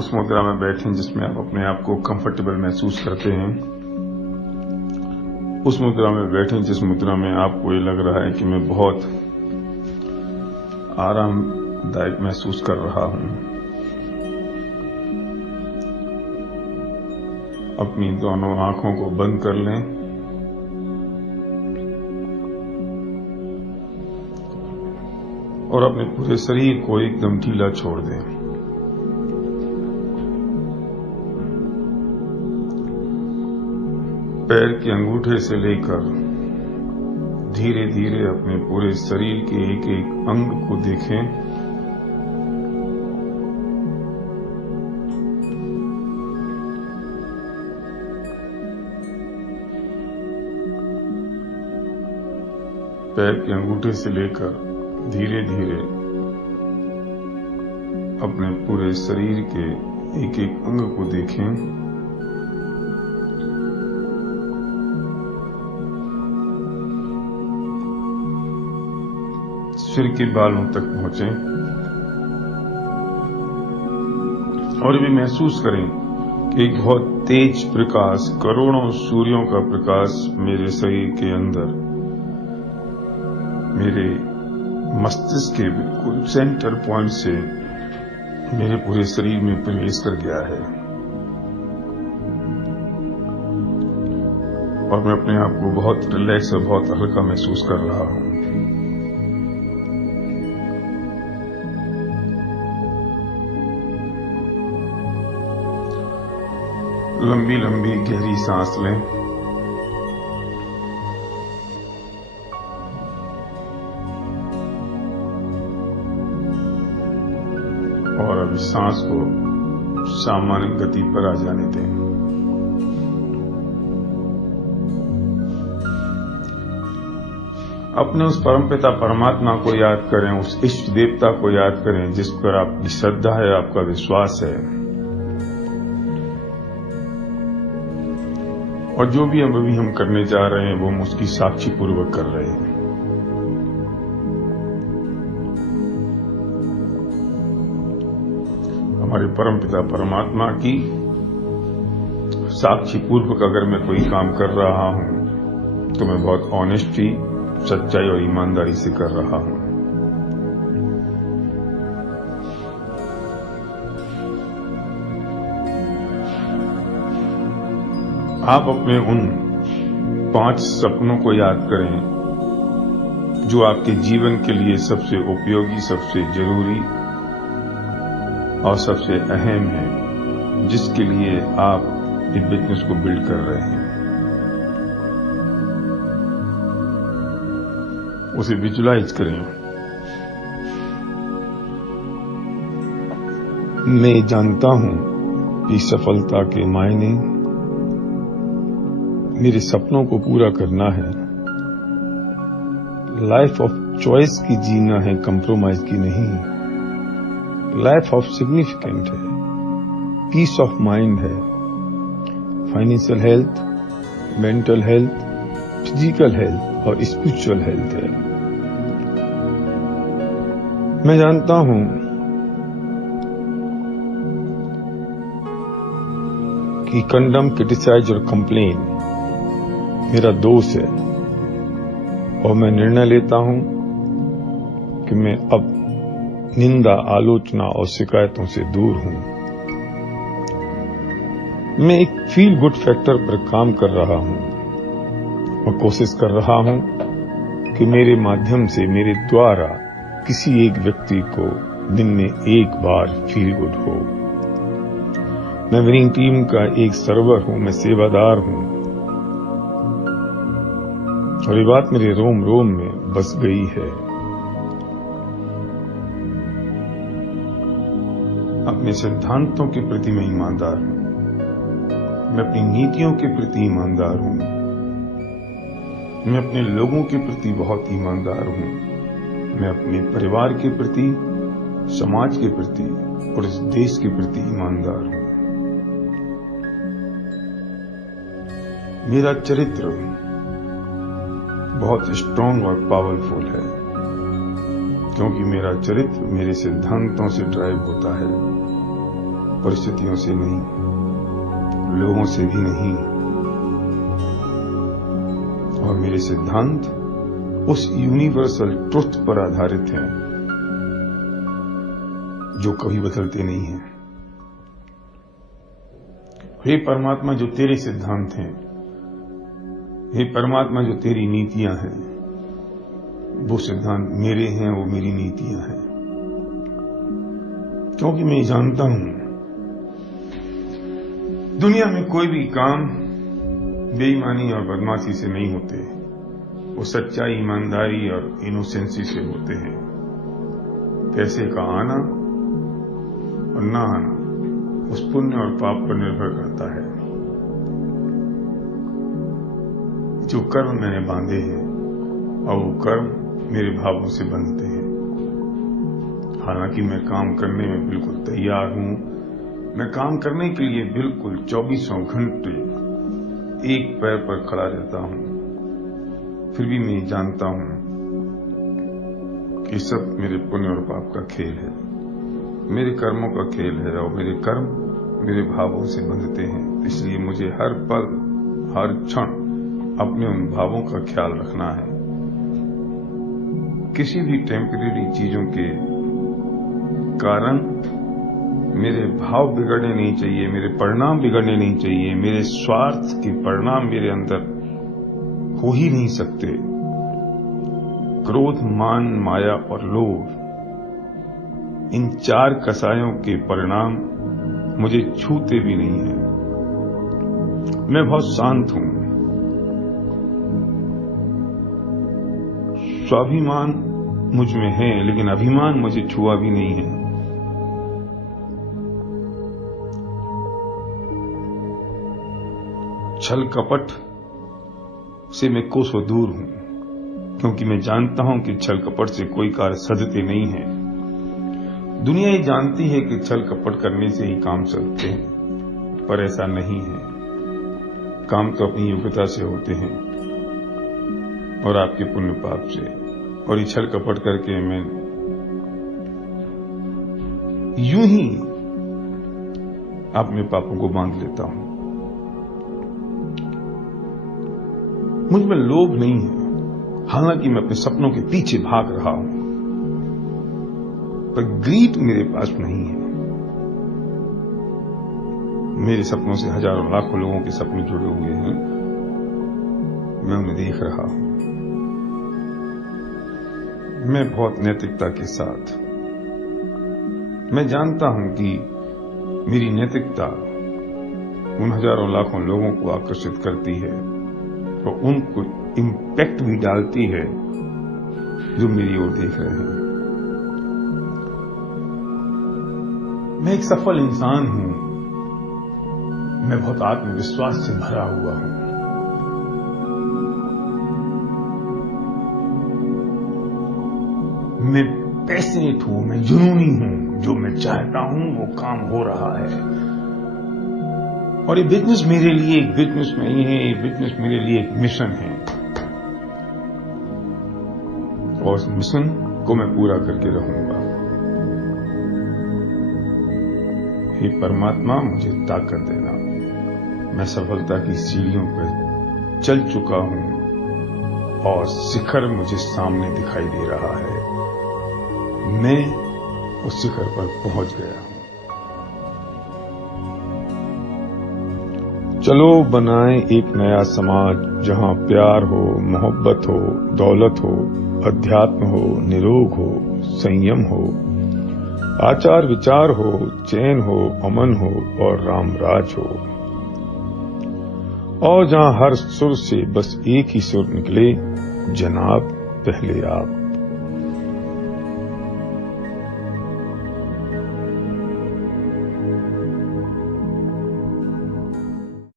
उस मुद्रा में बैठें जिसमें आप अपने आप को कंफर्टेबल महसूस करते हैं। उस मुद्रा में बैठें जिस मुद्रा में आपको ये लग रहा है कि मैं बहुत आरामदायक महसूस कर रहा हूं। अपनी दोनों आंखों को बंद कर लें और अपने पूरे शरीर को एकदम ढीला छोड़ दें। पैर के अंगूठे से लेकर धीरे धीरे अपने पूरे शरीर के एक एक अंग को देखें। पैर के अंगूठे से लेकर धीरे धीरे अपने पूरे शरीर के एक एक अंग को देखें। सिर के बालों तक पहुंचें और भी महसूस करें कि एक बहुत तेज प्रकाश, करोड़ों सूर्यों का प्रकाश मेरे शरीर के अंदर, मेरे मस्तिष्क के बिल्कुल सेंटर पॉइंट से मेरे पूरे शरीर में प्रवेश कर गया है और मैं अपने आप को बहुत रिलैक्स और बहुत हल्का महसूस कर रहा हूं। लंबी लंबी गहरी सांस लें और अब इस सांस को सामान्य गति पर आ जाने दें। अपने उस परमपिता परमात्मा को याद करें, उस इष्ट देवता को याद करें जिस पर आपकी श्रद्धा है, आपका विश्वास है। और जो भी अभी हम करने जा रहे हैं वो हम उसकी साक्षी पूर्वक कर रहे हैं। हमारे परमपिता परमात्मा की साक्षी पूर्वक अगर मैं कोई काम कर रहा हूं तो मैं बहुत ऑनेस्टी, सच्चाई और ईमानदारी से कर रहा हूं। आप अपने उन 5 सपनों को याद करें जो आपके जीवन के लिए सबसे उपयोगी, सबसे जरूरी और सबसे अहम है, जिसके लिए आप इस बिजनेस को बिल्ड कर रहे हैं। उसे विजुलाइज करें। मैं जानता हूं कि सफलता के मायने मेरे सपनों को पूरा करना है, लाइफ ऑफ चॉइस की जीना है, कंप्रोमाइज की नहीं। लाइफ ऑफ सिग्निफिकेंट है, पीस ऑफ माइंड है, financial health, mental health, physical health और स्पिरिचुअल हेल्थ है। मैं जानता हूं कि कंडम, क्रिटिसाइज और कंप्लेन मेरा दोष है और मैं निर्णय लेता हूं कि मैं अब निंदा, आलोचना और शिकायतों से दूर हूं। मैं एक फील गुड फैक्टर पर काम कर रहा हूं और कोशिश कर रहा हूं कि मेरे माध्यम से, मेरे द्वारा किसी एक व्यक्ति को दिन में एक बार फील गुड हो। मैं विनिंग टीम का एक सर्वर हूं, मैं सेवादार हूं और ये बात मेरे रोम रोम में बस गई है। अपने सिद्धांतों के प्रति मैं ईमानदार हूं, मैं अपनी नीतियों के प्रति ईमानदार हूं, मैं अपने लोगों के प्रति बहुत ईमानदार हूं, मैं अपने परिवार के प्रति, समाज के प्रति और इस देश के प्रति ईमानदार हूं। मेरा चरित्र बहुत स्ट्रांग और पावरफुल है क्योंकि मेरा चरित्र मेरे सिद्धांतों से ड्राइव होता है। परिस्थितियों से नहीं, लोगों से भी नहीं, और मेरे सिद्धांत उस यूनिवर्सल ट्रुथ पर आधारित हैं जो कभी बदलते नहीं हैं। हे परमात्मा, जो तेरे सिद्धांत हैं, हे परमात्मा, जो तेरी नीतियां हैं, वो सिद्धांत मेरे हैं, वो मेरी नीतियां हैं। क्योंकि मैं जानता हूं दुनिया में कोई भी काम बेईमानी और बदमाशी से नहीं होते, वो सच्चाई, ईमानदारी और इनोसेंसी से होते हैं। पैसे का आना और ना आना उस पुण्य और पाप पर निर्भर करता है जो कर्म मैंने बांधे हैं, और वो कर्म मेरे भावों से बंधते हैं। हालांकि मैं काम करने में बिल्कुल तैयार हूं, मैं काम करने के लिए बिल्कुल 24 घंटे एक पैर पर खड़ा रहता हूं, फिर भी मैं जानता हूं कि सब मेरे पुण्य और पाप का खेल है, मेरे कर्मों का खेल है, और मेरे कर्म मेरे भावों से बंधते हैं। इसलिए मुझे हर पल, हर क्षण अपने उन भावों का ख्याल रखना है। किसी भी टेम्परेरी चीजों के कारण मेरे भाव बिगड़ने नहीं चाहिए, मेरे परिणाम बिगड़ने नहीं चाहिए, मेरे स्वार्थ के परिणाम मेरे अंदर हो ही नहीं सकते। क्रोध, मान, माया और लोभ, इन 4 कसायों के परिणाम मुझे छूते भी नहीं हैं। मैं बहुत शांत हूं। स्वाभिमान मुझ में है, लेकिन अभिमान मुझे छुआ भी नहीं है। छल कपट से मैं कोसों दूर हूं, क्योंकि मैं जानता हूं कि छल कपट से कोई कार्य सधते नहीं है। दुनिया ये जानती है कि छल कपट करने से ही काम चलते हैं, पर ऐसा नहीं है। काम तो अपनी योग्यता से होते हैं और आपके पुण्य पाप से। और ये छल कपट करके मैं यूं ही अपने पापों को बांध लेता हूं। मुझ में लोभ नहीं है, हालांकि मैं अपने सपनों के पीछे भाग रहा हूं, पर ग्रीड मेरे पास नहीं है। मेरे सपनों से हजारों लाखों लोगों के सपने जुड़े हुए हैं, मैं उन्हें देख रहा हूं। मैं बहुत नैतिकता के साथ, मैं जानता हूं कि मेरी नैतिकता उन हजारों लाखों लोगों को आकर्षित करती है और उनको इम्पैक्ट भी डालती है जो मेरी ओर देख रहे हैं। मैं एक सफल इंसान हूं, मैं बहुत आत्मविश्वास से भरा हुआ हूं। मैं पैशनेट हूं, मैं जुनूनी हूं, जो मैं चाहता हूं वो काम हो रहा है। और ये बिजनेस मेरे लिए एक बिजनेस नहीं है, ये बिजनेस मेरे लिए एक मिशन है, और उस मिशन को मैं पूरा करके रहूंगा। हे परमात्मा, मुझे ताकत देना। मैं सफलता की सीढ़ियों पर चल चुका हूं और शिखर मुझे सामने दिखाई दे रहा है। मैं उस शिखर पर पहुंच गया हूं। चलो बनाएं एक नया समाज, जहां प्यार हो, मोहब्बत हो, दौलत हो, अध्यात्म हो, निरोग हो, संयम हो, आचार विचार हो, चैन हो, अमन हो और राम राज हो। और जहां हर सुर से बस एक ही सुर निकले, जनाब पहले आप।